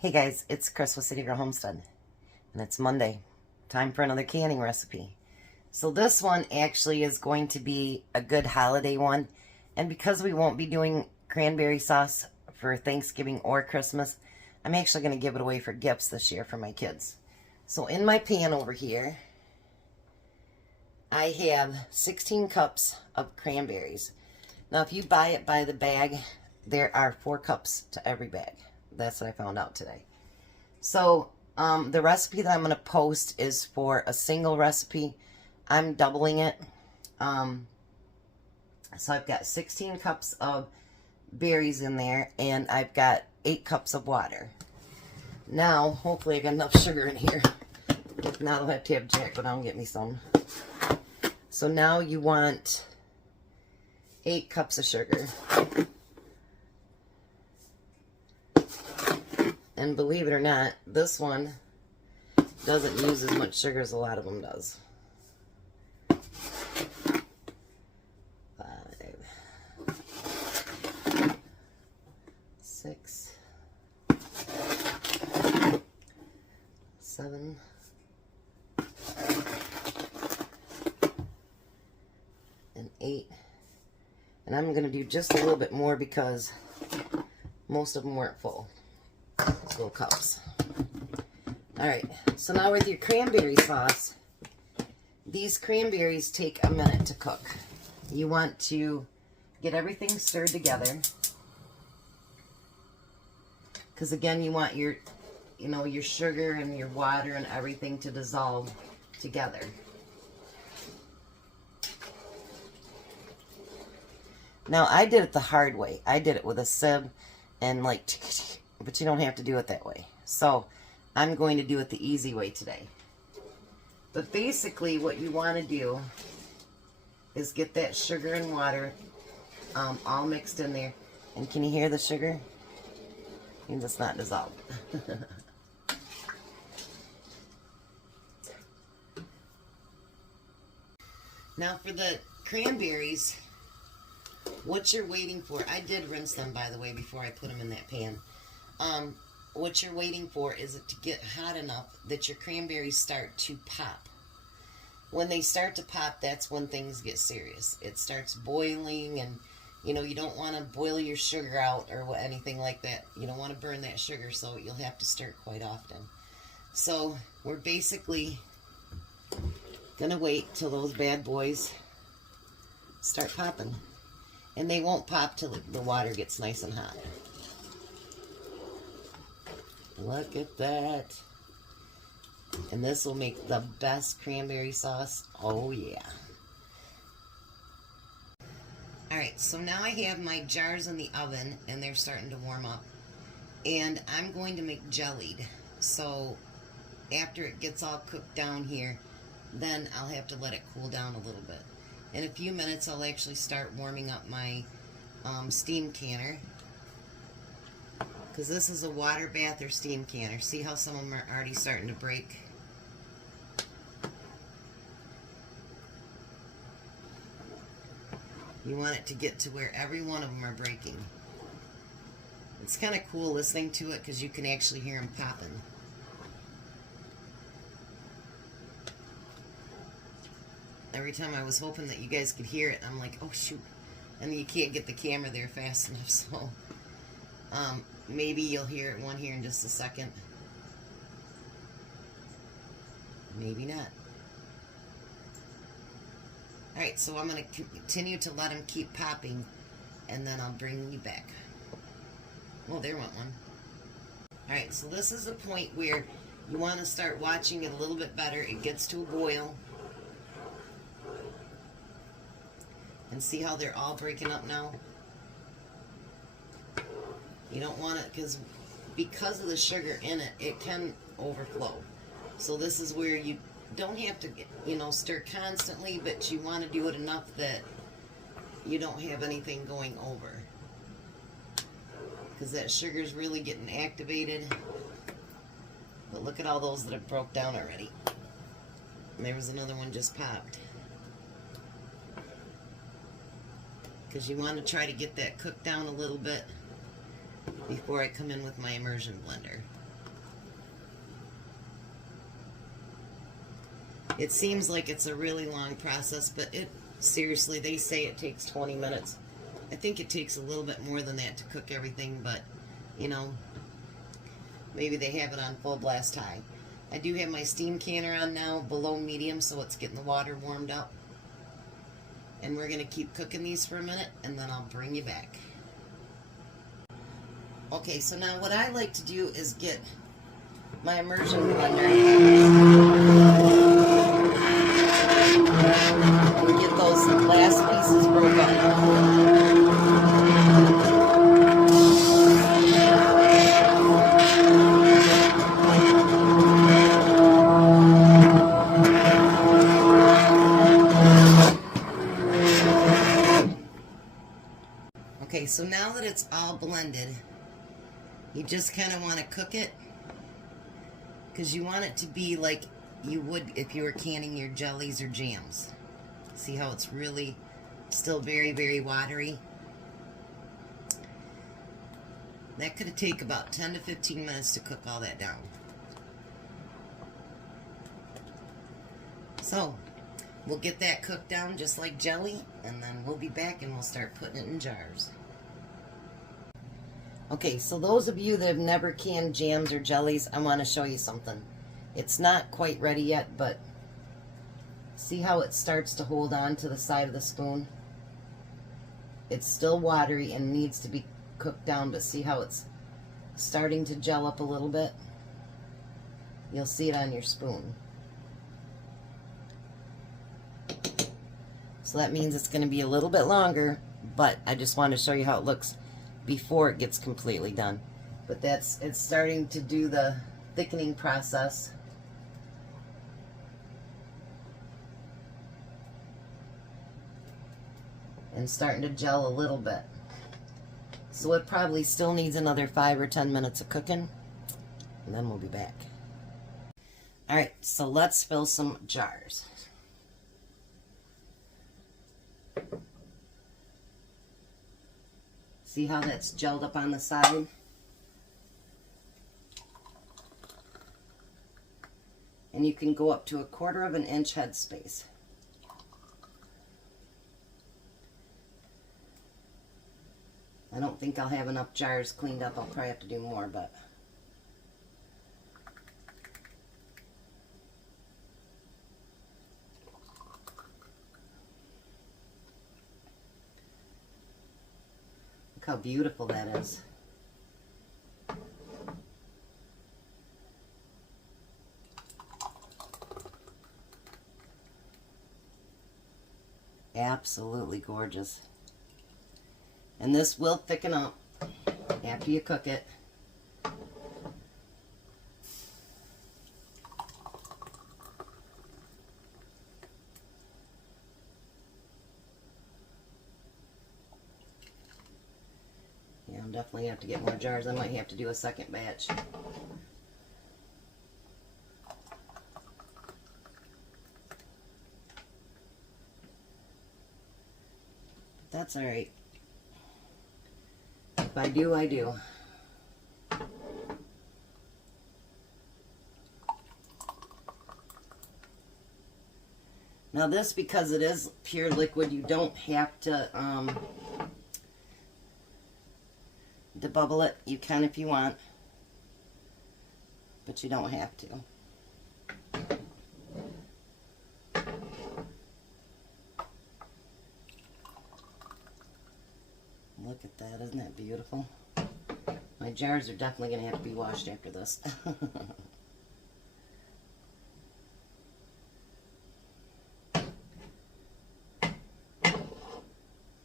Hey guys, it's Chris with City Girl Homestead, and it's Monday. Time for another canning recipe. So this one actually is going to be a good holiday one, and because we won't be doing cranberry sauce for Thanksgiving or Christmas, I'm actually going to give it away for gifts this year for my kids. So in my pan over here, I have 16 cups of cranberries. Now if you buy it by the bag, there are 4 cups to every bag. That's what I found out today. So the recipe that I'm going to post is for a single recipe. I'm doubling it. So I've got 16 cups of berries in there, and I've got 8 cups of water. Now, hopefully I got enough sugar in here. If not, I'll have to have Jack go down and get me some. So now you want 8 cups of sugar. And believe it or not, this one doesn't use as much sugar as a lot of them does. 5, 6, 7, 8. And I'm going to do just a little bit more because most of them weren't full. Little cups. Alright, so now with your cranberry sauce, these cranberries take a minute to cook. You want to get everything stirred together, because again, you want your, your sugar and your water and everything to dissolve together. Now I did it the hard way. I did it with a sieve and but you don't have to do it that way. So I'm going to do it the easy way today. But basically what you want to do is get that sugar and water all mixed in there. And can you hear the sugar? And it's not dissolved. Now for the cranberries, what you're waiting for, I did rinse them by the way before I put them in that pan. What you're waiting for is it to get hot enough that your cranberries start to pop. When they start to pop, that's when things get serious. It starts boiling, and you don't want to boil your sugar out or anything like that. You don't want to burn that sugar, so you'll have to stir quite often. So we're basically gonna wait till those bad boys start popping, and they won't pop till the water gets nice and hot. Look at that. And this will make the best cranberry sauce. Oh yeah. Alright, so now I have my jars in the oven and they're starting to warm up. And I'm going to make jellied. So after it gets all cooked down here, then I'll have to let it cool down a little bit. In a few minutes I'll actually start warming up my steam canner. Because this is a water bath or steam canner. See how some of them are already starting to break? You want it to get to where every one of them are breaking. It's kind of cool listening to it because you can actually hear them popping. Every time I was hoping that you guys could hear it, I'm like, oh shoot. And you can't get the camera there fast enough, so maybe you'll hear one here in just a second. Maybe not. Alright, so I'm going to continue to let them keep popping, and then I'll bring you back. Oh, there went one. Alright, so this is the point where you want to start watching it a little bit better. It gets to a boil. And see how they're all breaking up now? You don't want it, because of the sugar in it, it can overflow. So this is where you don't have to, stir constantly, but you want to do it enough that you don't have anything going over. Because that sugar's really getting activated. But look at all those that have broke down already. And there was another one just popped. Because you want to try to get that cooked down a little bit before I come in with my immersion blender. It seems like it's a really long process, but seriously, they say it takes 20 minutes. I think it takes a little bit more than that to cook everything, but, you know, maybe they have it on full blast high. I do have my steam canner on now, below medium, so it's getting the water warmed up. And we're going to keep cooking these for a minute, and then I'll bring you back. Okay, so now what I like to do is get my immersion blender and get those last pieces broken. Okay, so now that it's all blended, you just kind of want to cook it because you want it to be like you would if you were canning your jellies or jams. See how it's really still very, very watery? That could take about 10 to 15 minutes to cook all that down. So, we'll get that cooked down just like jelly, and then we'll be back and we'll start putting it in jars. Okay, so those of you that have never canned jams or jellies, I want to show you something. It's not quite ready yet, but see how it starts to hold on to the side of the spoon? It's still watery and needs to be cooked down, but see how it's starting to gel up a little bit? You'll see it on your spoon. So that means it's going to be a little bit longer, but I just want to show you how it looks before it gets completely done. But it's starting to do the thickening process. And starting to gel a little bit. So it probably still needs another 5 or 10 minutes of cooking, and then we'll be back. Alright, so let's fill some jars. See how that's gelled up on the side? And you can go up to 1/4 inch headspace. I don't think I'll have enough jars cleaned up. I'll probably have to do more, but look how beautiful that is. Absolutely gorgeous. And this will thicken up after you cook it. Yeah, I'm definitely have to get more jars. I might have to do a second batch. That's all right. If I do, I do. Now this, because it is pure liquid, you don't have to debubble it. You can if you want, but you don't have to. Look at that, isn't that beautiful? My jars are definitely going to have to be washed after this.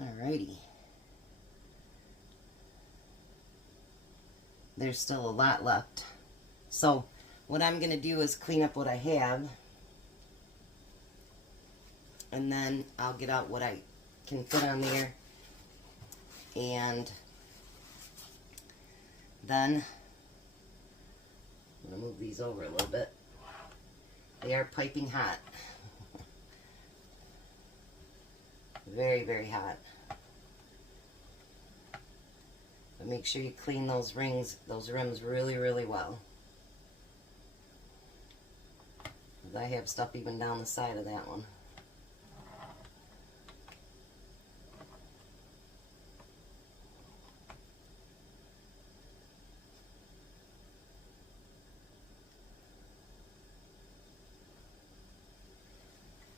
Alrighty. There's still a lot left. So what I'm going to do is clean up what I have, and then I'll get out what I can fit on there. And then I'm going to move these over a little bit. They are piping hot. Very, very hot. But make sure you clean those rims really, really well. I have stuff even down the side of that one.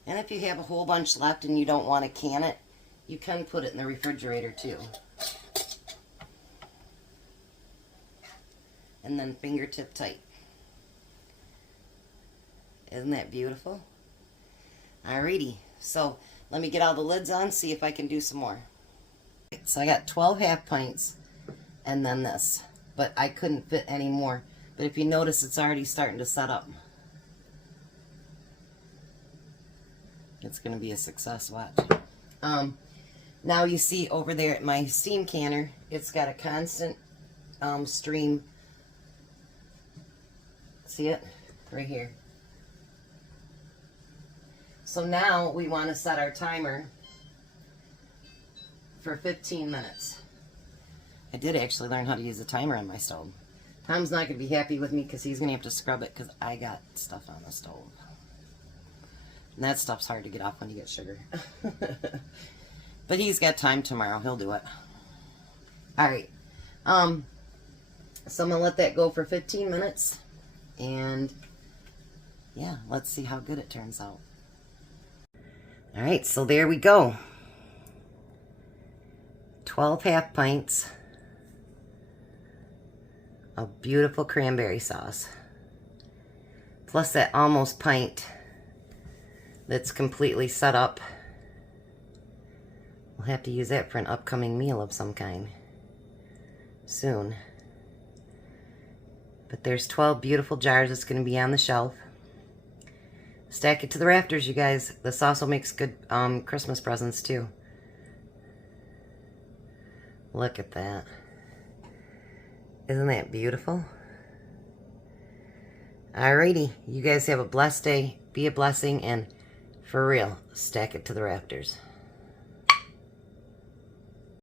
And if you have a whole bunch left and you don't want to can it, you can put it in the refrigerator too. And then fingertip tight. Isn't that beautiful? Alrighty, so let me get all the lids on, see if I can do some more. So I got 12 half pints and then this, but I couldn't fit any more. But if you notice, it's already starting to set up. It's going to be a success, watch. Now you see over there at my steam canner, it's got a constant stream. See it? Right here. So now we want to set our timer for 15 minutes. I did actually learn how to use a timer on my stove. Tom's not going to be happy with me because he's going to have to scrub it because I got stuff on the stove. And that stuff's hard to get off when you get sugar. But he's got time tomorrow. He'll do it. Alright. So I'm going to let that go for 15 minutes. And yeah, let's see how good it turns out. Alright, so there we go. 12 half pints of beautiful cranberry sauce. Plus that almost pint that's completely set up. We'll have to use that for an upcoming meal of some kind soon. But there's 12 beautiful jars that's going to be on the shelf. Stack it to the rafters, you guys. The sauce will make good Christmas presents too. Look at that. Isn't that beautiful? Alrighty, you guys have a blessed day. Be a blessing, and for real, stack it to the rafters.